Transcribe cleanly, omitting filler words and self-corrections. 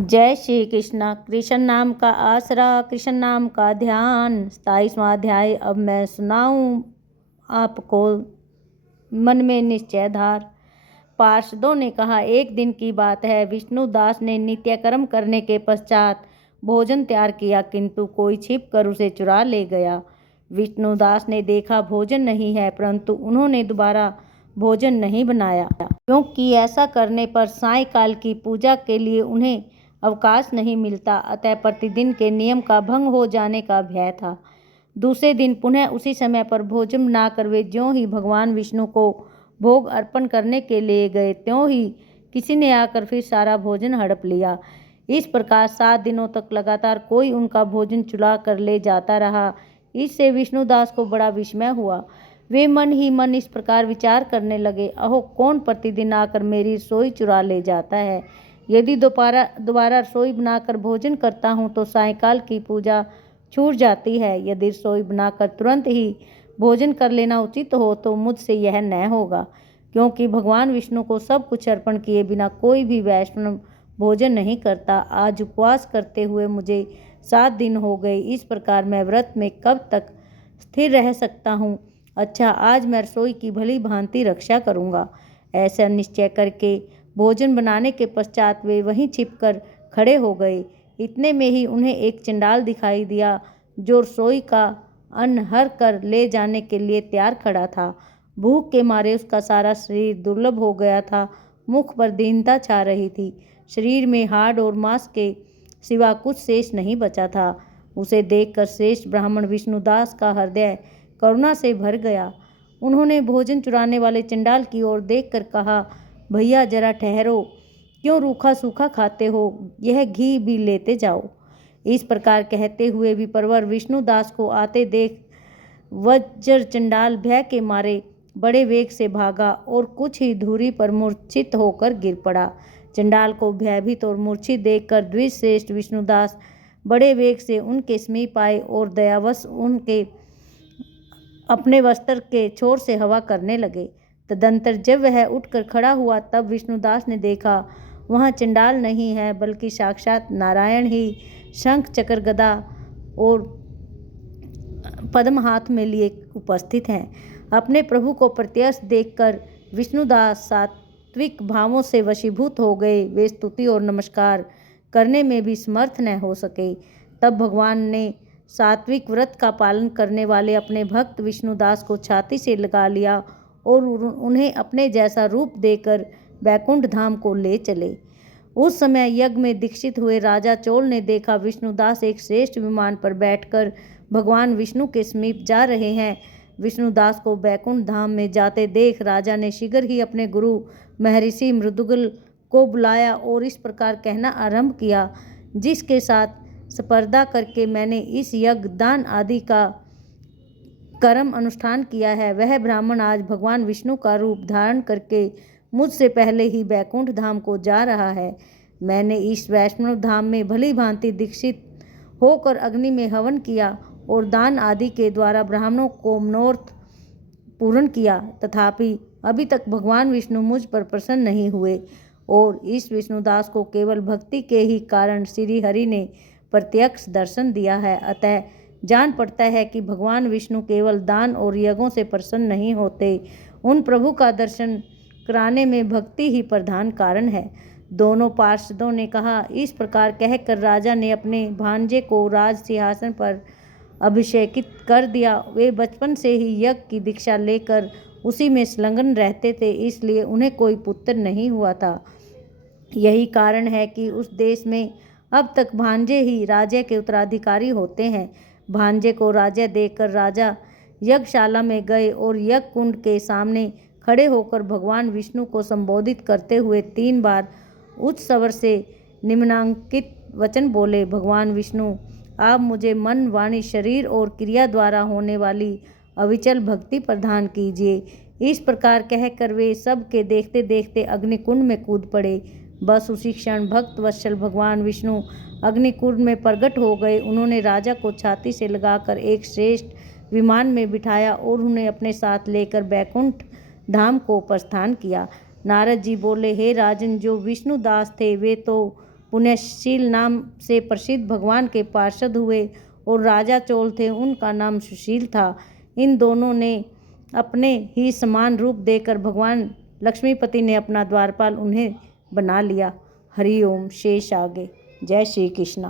जय श्री कृष्णा। कृष्ण नाम का आसरा, कृष्ण नाम का ध्यान। 27वां अध्याय अब मैं सुनाऊं आपको। मन में निश्चय धार। पार्षदों ने कहा, एक दिन की बात है, विष्णुदास ने नित्य कर्म करने के पश्चात भोजन तैयार किया, किंतु कोई छिप कर उसे चुरा ले गया। विष्णुदास ने देखा भोजन नहीं है, परंतु उन्होंने दोबारा भोजन नहीं बनाया, क्योंकि ऐसा करने पर सायंकाल की पूजा के लिए उन्हें अवकाश नहीं मिलता, अतः प्रतिदिन के नियम का भंग हो जाने का भय था। दूसरे दिन पुनः उसी समय पर भोजन बनाकर वे ज्यों ही भगवान विष्णु को भोग अर्पण करने के लिए गए, त्यों ही किसी ने आकर फिर सारा भोजन हड़प लिया। इस प्रकार 7 दिनों तक लगातार कोई उनका भोजन चुरा कर ले जाता रहा। इससे विष्णुदास को बड़ा विस्मय हुआ। वे मन ही मन इस प्रकार विचार करने लगे, अहो, कौन प्रतिदिन आकर मेरी रसोई चुरा ले जाता है। यदि दोबारा रसोई बनाकर भोजन करता हूँ तो सायंकाल की पूजा छूट जाती है। यदि रसोई बनाकर तुरंत ही भोजन कर लेना उचित हो तो मुझसे यह न होगा, क्योंकि भगवान विष्णु को सब कुछ अर्पण किए बिना कोई भी वैष्णव भोजन नहीं करता। आज उपवास करते हुए मुझे 7 दिन हो गए। इस प्रकार मैं व्रत में कब तक स्थिर रह सकता हूँ। अच्छा, आज मैं रसोई की भली भांति रक्षा करूँगा। ऐसा निश्चय करके भोजन बनाने के पश्चात वे वहीं छिपकर खड़े हो गए। इतने में ही उन्हें एक चंडाल दिखाई दिया, जो रसोई का अन्न हर कर ले जाने के लिए तैयार खड़ा था। भूख के मारे उसका सारा शरीर दुर्लभ हो गया था। मुख पर दीनता छा रही थी। शरीर में हाड़ और मांस के सिवा कुछ शेष नहीं बचा था। उसे देखकर श्रेष्ठ ब्राह्मण विष्णुदास का हृदय करुणा से भर गया। उन्होंने भोजन चुराने वाले चंडाल की ओर देखकर कहा, भैया जरा ठहरो, क्यों रूखा सूखा खाते हो, यह घी भी लेते जाओ। इस प्रकार कहते हुए विप्रवर विष्णुदास को आते देख वज्र चंडाल भय के मारे बड़े वेग से भागा और कुछ ही दूरी पर मूर्छित होकर गिर पड़ा। चंडाल को भयभीत और मूर्छित देखकर द्विजश्रेष्ठ विष्णुदास बड़े वेग से उनके समीप आए और दयावश उनके अपने वस्त्र के छोर से हवा करने लगे। तदंतर जब वह उठकर खड़ा हुआ तब विष्णुदास ने देखा वहाँ चंडाल नहीं है, बल्कि साक्षात नारायण ही शंख चक्र गदा और पद्म हाथ में लिए उपस्थित हैं। अपने प्रभु को प्रत्यक्ष देखकर विष्णुदास सात्विक भावों से वशीभूत हो गए। वे स्तुति और नमस्कार करने में भी समर्थ न हो सके। तब भगवान ने सात्विक व्रत का पालन करने वाले अपने भक्त विष्णुदास को छाती से लगा लिया और उन्हें अपने जैसा रूप देकर बैकुंठ धाम को ले चले। उस समय यज्ञ में दीक्षित हुए राजा चोल ने देखा विष्णुदास एक श्रेष्ठ विमान पर बैठकर भगवान विष्णु के समीप जा रहे हैं। विष्णुदास को बैकुंठ धाम में जाते देख राजा ने शीघ्र ही अपने गुरु महर्षि मृदुगल को बुलाया और इस प्रकार कहना आरंभ किया, जिसके साथ स्पर्धा करके मैंने इस यज्ञ दान आदि का कर्म अनुष्ठान किया है, वह ब्राह्मण आज भगवान विष्णु का रूप धारण करके मुझसे पहले ही बैकुंठ धाम को जा रहा है। मैंने इस वैष्णव धाम में भली भांति दीक्षित होकर अग्नि में हवन किया और दान आदि के द्वारा ब्राह्मणों को मनोरथ पूर्ण किया, तथापि अभी तक भगवान विष्णु मुझ पर प्रसन्न नहीं हुए और इस विष्णुदास को केवल भक्ति के ही कारण श्री हरि ने प्रत्यक्ष दर्शन दिया है। अतः जान पड़ता है कि भगवान विष्णु केवल दान और यज्ञों से प्रसन्न नहीं होते, उन प्रभु का दर्शन कराने में भक्ति ही प्रधान कारण है। दोनों पार्षदों ने कहा। इस प्रकार कहकर राजा ने अपने भांजे को राज सिंहासन पर अभिषेकित कर दिया। वे बचपन से ही यज्ञ की दीक्षा लेकर उसी में संलग्न रहते थे, इसलिए उन्हें कोई पुत्र नहीं हुआ था। यही कारण है कि उस देश में अब तक भांजे ही राजा के उत्तराधिकारी होते हैं। भांजे को राजा देखकर राजा यज्ञशाला में गए और यज्ञ कुंड के सामने खड़े होकर भगवान विष्णु को संबोधित करते हुए 3 बार उच्च स्वर से निम्नांकित वचन बोले, भगवान विष्णु, आप मुझे मन, वाणी, शरीर और क्रिया द्वारा होने वाली अविचल भक्ति प्रदान कीजिए। इस प्रकार कहकर वे सब के देखते देखते अग्निकुंड में कूद पड़े। बस उसी क्षण भक्त वत्सल भगवान विष्णु अग्निकुंड में प्रकट हो गए। उन्होंने राजा को छाती से लगाकर एक श्रेष्ठ विमान में बिठाया और उन्हें अपने साथ लेकर बैकुंठ धाम को प्रस्थान किया। नारद जी बोले, हे राजन, जो विष्णुदास थे वे तो पुण्यशील नाम से प्रसिद्ध भगवान के पार्षद हुए और राजा चोल थे, उनका नाम सुशील था। इन दोनों ने अपने ही समान रूप देकर भगवान लक्ष्मीपति ने अपना द्वारपाल उन्हें बना लिया। हरि ओम। शेष आगे। जय श्री कृष्णा।